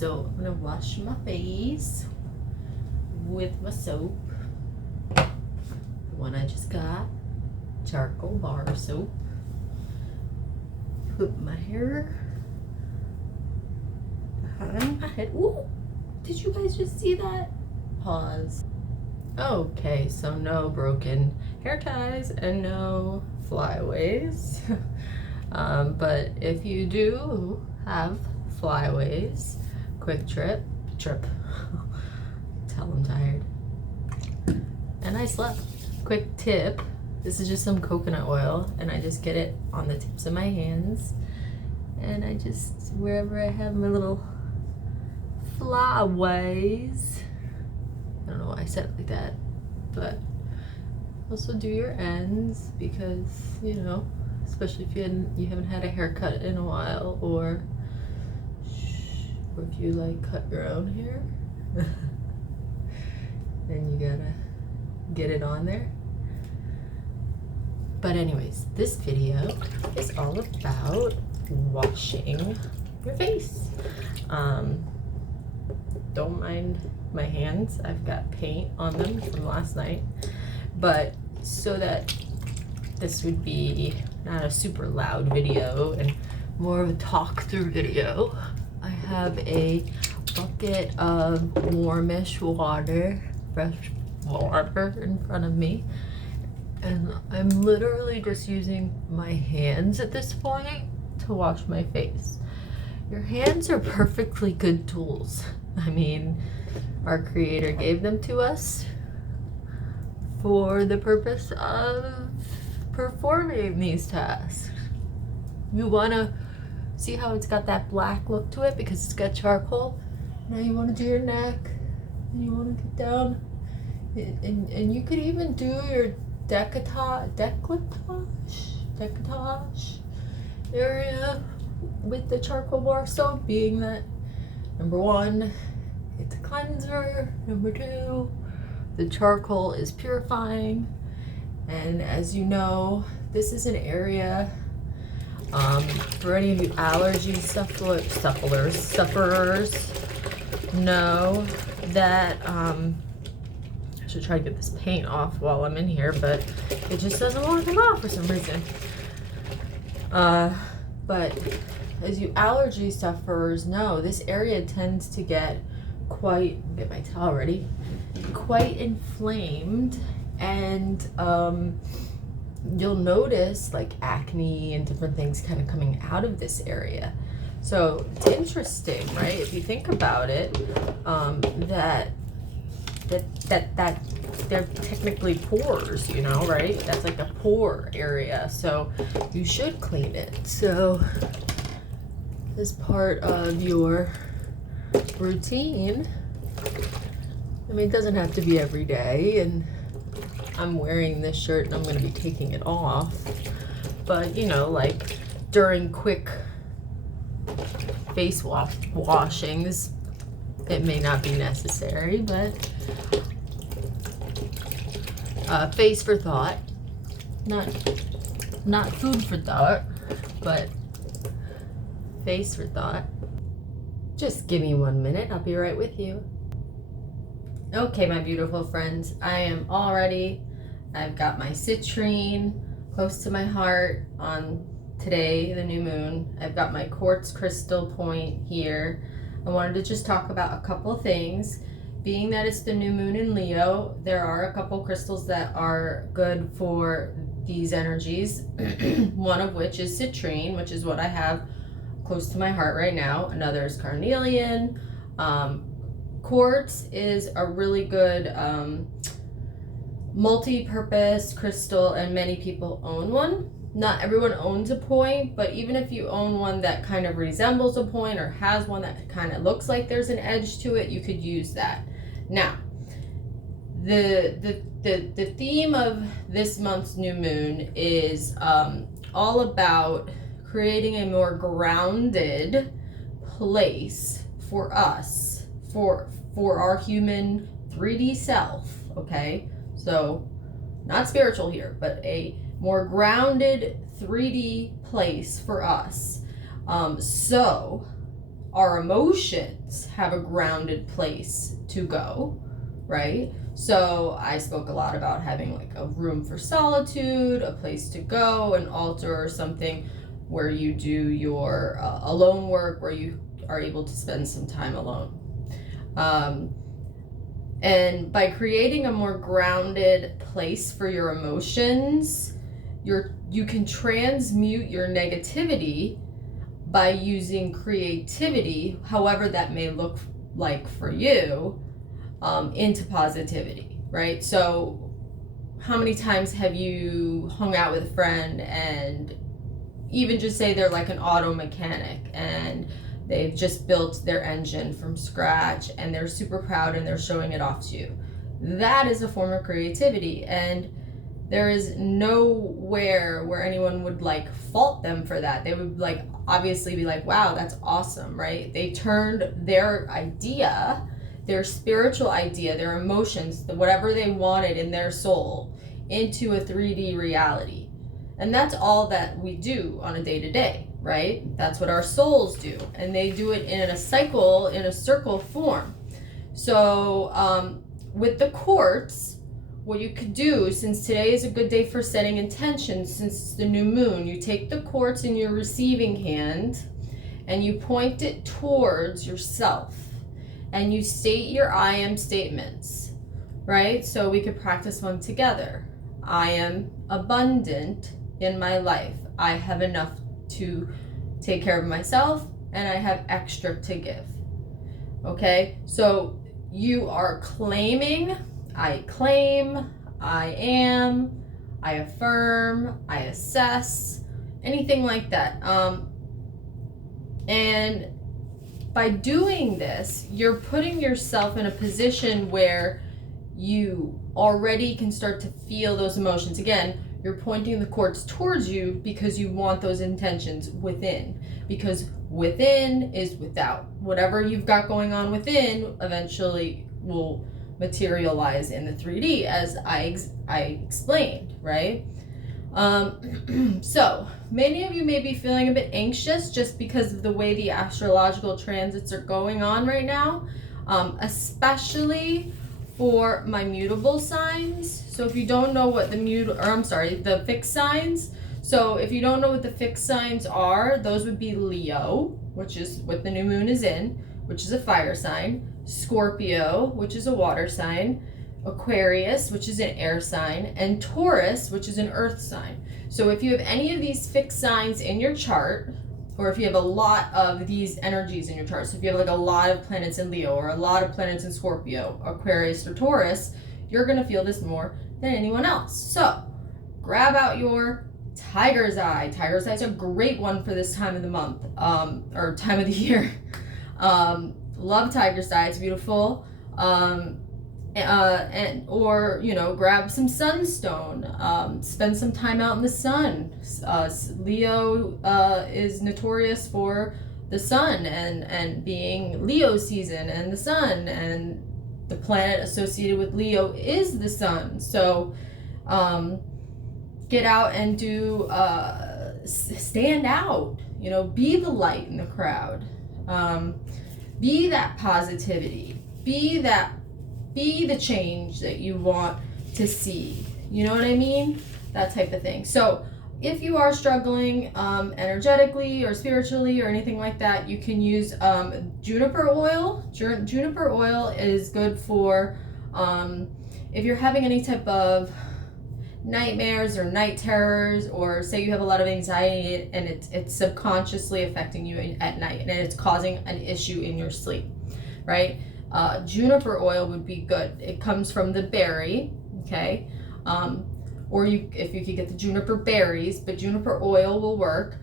So I'm gonna wash my face with my soap. The one I just got, charcoal bar soap. Put my hair behind my head. Ooh, did you guys just see that? Pause. Okay, so no broken hair ties and no flyaways. But if you do have flyaways, quick trip. Tell I'm tired. And I slept. Quick tip. This is just some coconut oil, and I just get it on the tips of my hands. And I just, wherever I have my little flyaways. I don't know why I said it like that, but also do your ends because, you know, especially if you haven't had a haircut in a while, or if you like cut your own hair, then you gotta get it on there. But anyways, this video is all about washing your face. Don't mind my hands, I've got paint on them from last night, but so that this would be not a super loud video and more of a talk through video, I have a bucket of warmish water, fresh water in front of me, and I'm literally just using my hands at this point to wash my face. Your hands are perfectly good tools. I mean, our creator gave them to us for the purpose of performing these tasks. You want to see how it's got that black look to it because it's got charcoal. Now you want to do your neck, and you want to get down, and you could even do your decolletage area with the charcoal bar soap, being that number one, it's a cleanser. Number two, the charcoal is purifying. And as you know, this is an area for any of you allergy sufferers know that I should try to get this paint off while I'm in here, but it just doesn't want to come off for some reason. But as you allergy sufferers know, this area tends to get get my towel ready, quite inflamed, and you'll notice like acne and different things kind of coming out of this area. So it's interesting, right? If you think about it, that they're technically pores, you know, right? That's like a pore area, so you should clean it. So as part of your routine, I mean, it doesn't have to be every day, and I'm wearing this shirt and I'm going to be taking it off, but you know, like during quick face washings, it may not be necessary, but face for thought, not food for thought, but face for thought. Just give me 1 minute, I'll be right with you. Okay, my beautiful friends, I am all ready. I've got my citrine close to my heart on today, the new moon. I've got my quartz crystal point here. I wanted to just talk about a couple things. Being that it's the new moon in Leo, there are a couple crystals that are good for these energies. One of which is citrine, which is what I have close to my heart right now. Another is carnelian. Quartz is a really good multi-purpose crystal, and many people own one. Not everyone owns a point, but even if you own one that kind of resembles a point or has one that kind of looks like there's an edge to it, you could use that. Now, the theme of this month's new moon is all about creating a more grounded place for us, for our human 3D self, okay? So, not spiritual here, but a more grounded 3D place for us. So, our emotions have a grounded place to go, right? So I spoke a lot about having like a room for solitude, a place to go, an altar or something where you do your alone work, where you are able to spend some time alone. And by creating a more grounded place for your emotions, you can transmute your negativity by using creativity, however that may look like for you, into positivity, right? So how many times have you hung out with a friend and even just say they're like an auto mechanic and they've just built their engine from scratch and they're super proud and they're showing it off to you? That is a form of creativity, and there is nowhere where anyone would like fault them for that. They would like obviously be like, wow, that's awesome, right? They turned their idea, their spiritual idea, their emotions, whatever they wanted in their soul, into a 3D reality. And that's all that we do on a day-to-day, right? That's what our souls do. And they do it in a cycle, in a circle form. So with the quartz, what you could do, since today is a good day for setting intentions, since it's the new moon, you take the quartz in your receiving hand and you point it towards yourself and you state your I am statements, right? So we could practice one together. I am abundant in my life. I have enough to take care of myself and I have extra to give. Okay, so you are claiming, I claim, I am, I affirm, I assess, anything like that. And by doing this, you're putting yourself in a position where you already can start to feel those emotions. Again, you're pointing the quartz towards you because you want those intentions within. Because within is without. Whatever you've got going on within eventually will materialize in the 3D, as I explained, right? So many of you may be feeling a bit anxious just because of the way the astrological transits are going on right now, especially for my mutable signs. So if you don't know what the fixed signs. So if you don't know what the fixed signs are, those would be Leo, which is what the new moon is in, which is a fire sign, Scorpio, which is a water sign, Aquarius, which is an air sign, and Taurus, which is an earth sign. So if you have any of these fixed signs in your chart, or if you have a lot of these energies in your chart, so if you have like a lot of planets in Leo or a lot of planets in Scorpio, Aquarius, or Taurus, you're going to feel this more than anyone else. So grab out your Tiger's Eye. Tiger's Eye is a great one for this time of the month, or time of the year. Love Tiger's Eye, it's beautiful. Or grab some sunstone, spend some time out in the sun. Leo is notorious for the sun and being Leo season and the sun, and the planet associated with Leo is the sun. So get out and do stand out, be the light in the crowd, be that positivity, be the change that you want to see. You know what I mean? That type of thing. So if you are struggling energetically or spiritually or anything like that, you can use juniper oil. Juniper oil is good for if you're having any type of nightmares or night terrors, or say you have a lot of anxiety and it's subconsciously affecting you at night and it's causing an issue in your sleep, right? Juniper oil would be good. It comes from the berry, okay? Or if you could get the juniper berries, but juniper oil will work.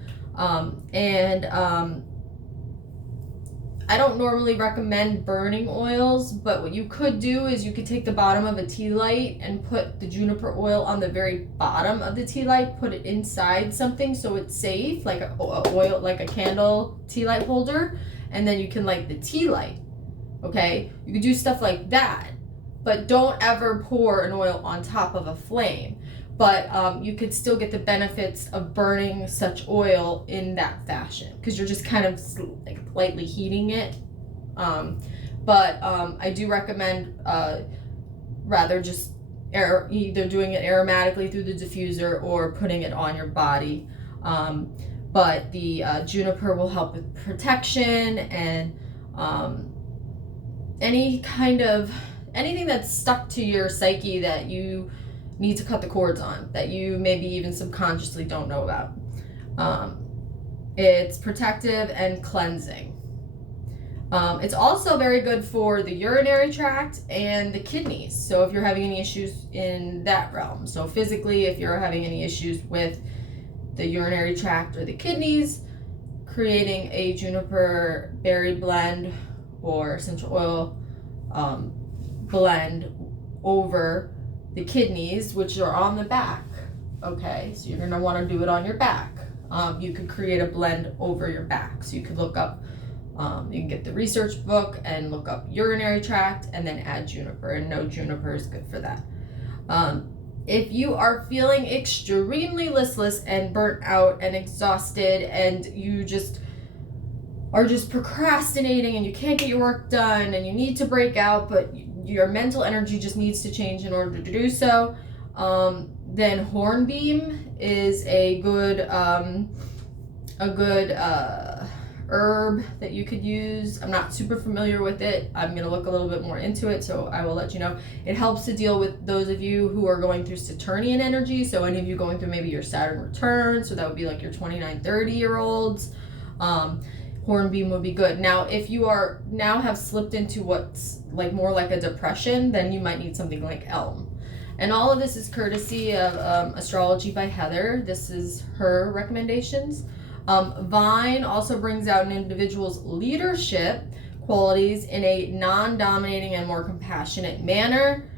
I don't normally recommend burning oils, but what you could do is you could take the bottom of a tea light and put the juniper oil on the very bottom of the tea light, put it inside something so it's safe, like a oil, like a candle tea light holder, and then you can light the tea light. Okay, you could do stuff like that, but don't ever pour an oil on top of a flame. but you could still get the benefits of burning such oil in that fashion, because you're just kind of like lightly heating it. But I do recommend rather just either doing it aromatically through the diffuser or putting it on your body. But the juniper will help with protection and anything that's stuck to your psyche that you need to cut the cords on, that you maybe even subconsciously don't know about. It's protective and cleansing. It's also very good for the urinary tract and the kidneys. So if you're having any issues in that realm, so physically, if you're having any issues with the urinary tract or the kidneys, creating a juniper berry blend or essential oil blend over the kidneys, which are on the back. Okay, so you're gonna want to do it on your back. You could create a blend over your back. So you could look up, you can get the research book and look up urinary tract and then add juniper, and no, juniper is good for that. If you are feeling extremely listless and burnt out and exhausted, and you just are just procrastinating and you can't get your work done and you need to break out, but your mental energy just needs to change in order to do so, then hornbeam is a good herb that you could use. I'm not super familiar with it. I'm going to look a little bit more into it, so I will let you know. It helps to deal with those of you who are going through Saturnian energy, so any of you going through maybe your Saturn return, so that would be like your 29, 30-year-olds. Hornbeam would be good. Now, if you are now have slipped into what's like more like a depression, then you might need something like elm. And all of this is courtesy of Astrology by Heather. This is her recommendations. Vine also brings out an individual's leadership qualities in a non-dominating and more compassionate manner.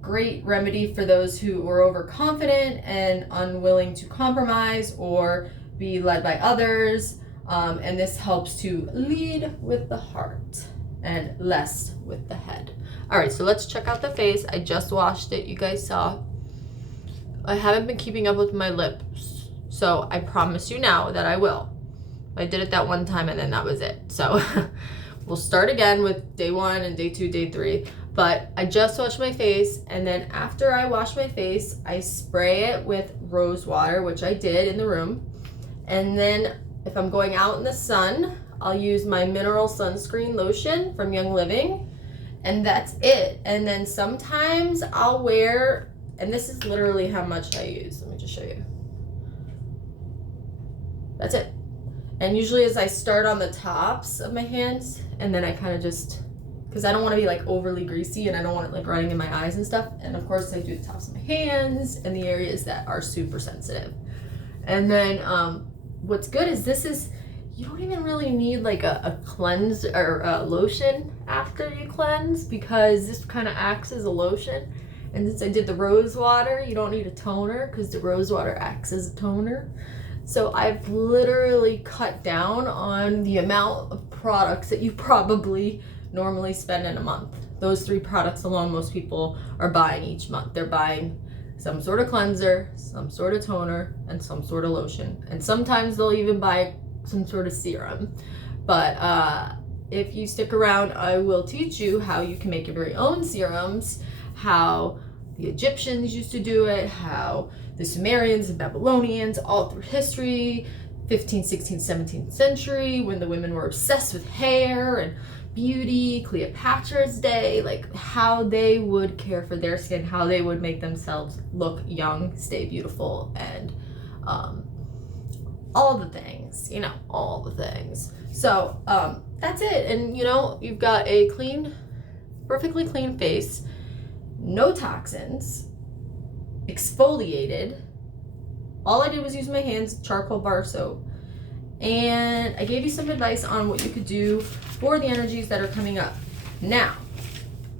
Great remedy for those who are overconfident and unwilling to compromise or be led by others. And this helps to lead with the heart and less with the head. All right, so let's check out the face. I just washed it, you guys saw. I haven't been keeping up with my lips, so I promise you now that I will. I did it that one time and then that was it. So we'll start again with day 1 and day 2, day 3. But I just washed my face, and then after I wash my face, I spray it with rose water, which I did in the room. And then if I'm going out in the sun, I'll use my mineral sunscreen lotion from Young Living, and that's it. And then sometimes I'll wear, and this is literally how much I use. Let me just show you. That's it. And usually as I start on the tops of my hands, and then I kind of just, because I don't want to be like overly greasy and I don't want it like running in my eyes and stuff. And of course I do the tops of my hands and the areas that are super sensitive. And then what's good is you don't even really need like a cleanse or a lotion after you cleanse, because this kind of acts as a lotion. And since I did the rose water, you don't need a toner because the rose water acts as a toner. So I've literally cut down on the amount of products that you probably normally spend in a month. Those 3 products alone, most people are buying each month. They're buying some sort of cleanser, some sort of toner, and some sort of lotion. And sometimes they'll even buy some sort of serum. But if you stick around, I will teach you how you can make your very own serums, how the Egyptians used to do it, how the Sumerians and Babylonians all through history, 15th, 16th, 17th century, when the women were obsessed with hair and beauty, Cleopatra's day, like how they would care for their skin, how they would make themselves look young, stay beautiful, and all the things, all the things. So that's it. And you've got a clean, perfectly clean face, no toxins, exfoliated. All I did was use my hands, charcoal bar soap. And I gave you some advice on what you could do for the energies that are coming up. Now,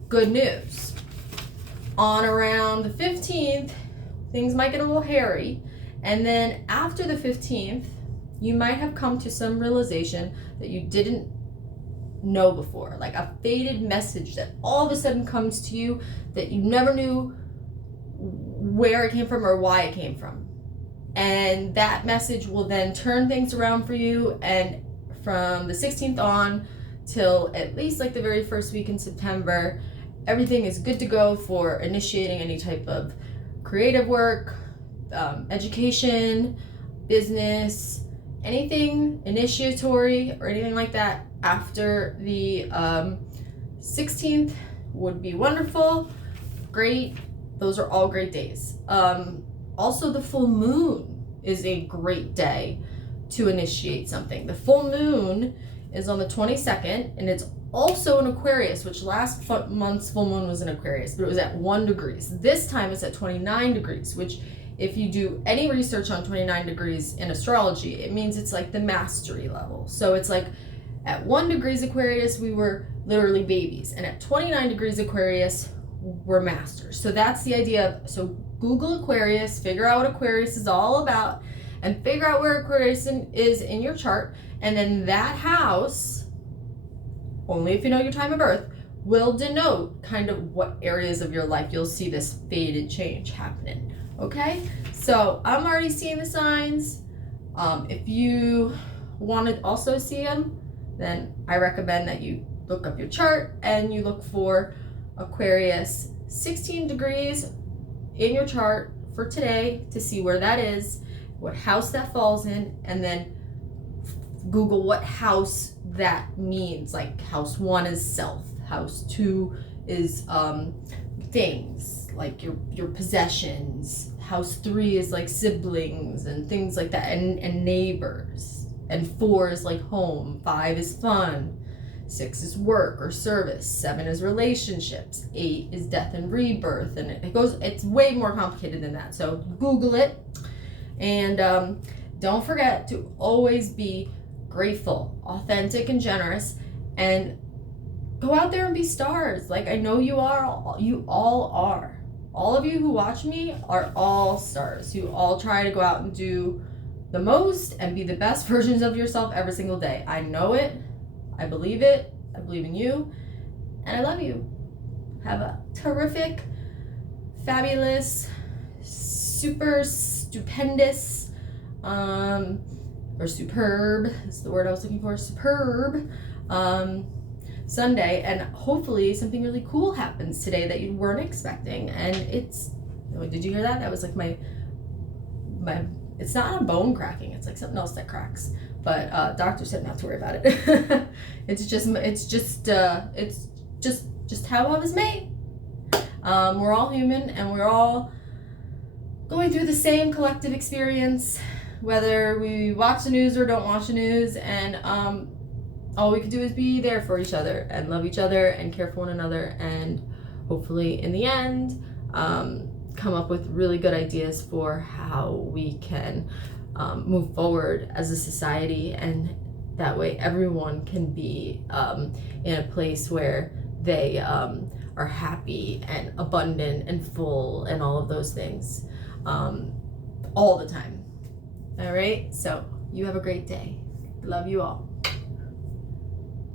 good news. On around the 15th, things might get a little hairy. And then after the 15th, you might have come to some realization that you didn't know before. Like a faded message that all of a sudden comes to you that you never knew where it came from or why it came from. And that message will then turn things around for you. And from the 16th on till at least like the very first week in September, everything is good to go for initiating any type of creative work, education, business, anything initiatory or anything like that after the 16th would be wonderful. Great. Those are all great days. Also, the full moon is a great day to initiate something. The full moon is on the 22nd, and it's also in Aquarius, which last month's full moon was in Aquarius, but it was at 1 degrees. This time it's at 29 degrees, which if you do any research on 29 degrees in astrology, it means it's like the mastery level. So it's like at 1 degrees Aquarius, we were literally babies. And at 29 degrees Aquarius, we're masters. So that's the idea of, so Google Aquarius, figure out what Aquarius is all about, and figure out where Aquarius is in your chart. And then that house, only if you know your time of birth, will denote kind of what areas of your life you'll see this faded change happening. Okay? So I'm already seeing the signs. If you want to also see them, then I recommend that you look up your chart and you look for Aquarius 16 degrees in your chart for today to see where that is, what house that falls in, and then Google what house that means. Like house 1 is self, house 2 is things like your possessions, house 3 is like siblings and things like that, and neighbors, and 4 is like home, 5 is fun, 6 is work or service, 7 is relationships, 8 is death and rebirth, and it's way more complicated than that. So Google it, and don't forget to always be grateful, authentic, and generous, and go out there and be stars. Like I know you all are. All of you who watch me are all stars. You all try to go out and do the most and be the best versions of yourself every single day. I know it. I believe it. I believe in you. And I love you. Have a terrific, fabulous, super stupendous, or superb is the word I was looking for. Superb Sunday, and hopefully something really cool happens today that you weren't expecting. And did you hear that? That was like my it's not a bone cracking, it's like something else that cracks, but doctor said not to worry about it. it's just how I was made. We're all human, and we're all going through the same collective experience, whether we watch the news or don't watch the news, and all we can do is be there for each other and love each other and care for one another, and hopefully in the end come up with really good ideas for how we can move forward as a society, and that way everyone can be in a place where they are happy and abundant and full and all of those things all the time. All right, so you have a great day. Love you all.